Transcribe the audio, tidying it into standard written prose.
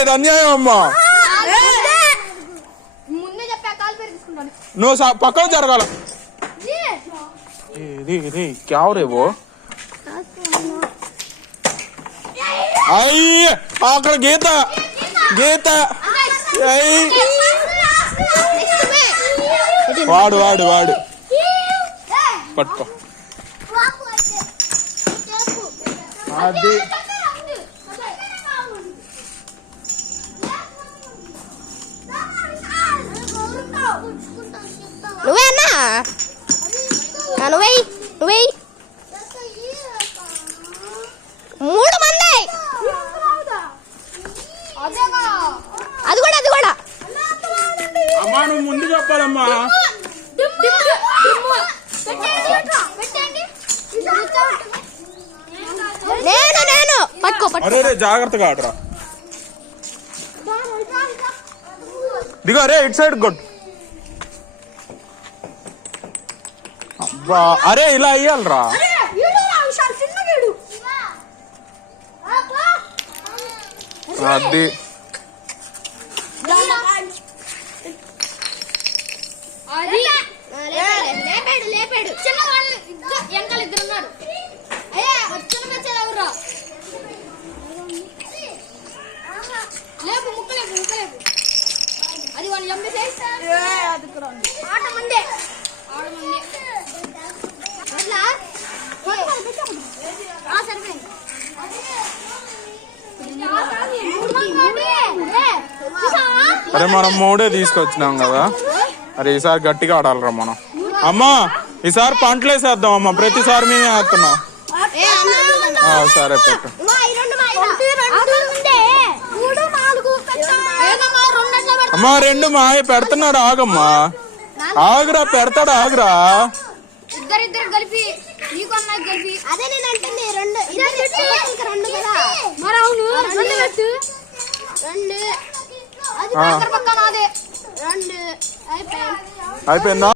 ఇది అన్యాయం అమ్మా. నువ్వు పక్కకు జరగాల. క్యావరే वो అయ్య అక్కడ గీత గీత వాడు వాడు వాడు పట్టుకో. అది నువ్వేనా నువ్వే నువ్వే 3 మంది. అది కూడా అది కూడా అమ్మా నువ్వు ముందు చెప్పాలమ్మా. నేను నేను పట్టుకో అరే జాగ్రత్తగా ఆడరా. దిగో అరే ఇటు సైడ్ కొట్టు. అబ్బా అరే ఇలా అయ్యాలరా. అది లేపాడు వెనకాల 2 ఉన్నారు. లేపు ముక్కలేపు ముక్కలేపు అది వాళ్ళు ఆట మందే అట్లా సరిపోయింది. అరే మనం 3 తీసుకొచ్చినాం కదా. అరే ఈసారి గట్టిగా ఆడాలరా మనం. అమ్మా ఈసారి పంటలు వేసేద్దాం అమ్మా. ప్రతిసారి మేమే వేస్తున్నాం. సరే పెట్టు. అమ్మా 2 మా పెడుతున్నాడు. ఆగమ్మా ఆగురా పెడతాడు ఆగురా. ఇద్దరిద్దరు కలిపి నీకు అమ్మాయి కలిపి అదే నేను అంటుంది 2 కదా. మరి అవును 2 పెట్టు 2 అది పక్కన నాదే 2 అయిపోయిందా.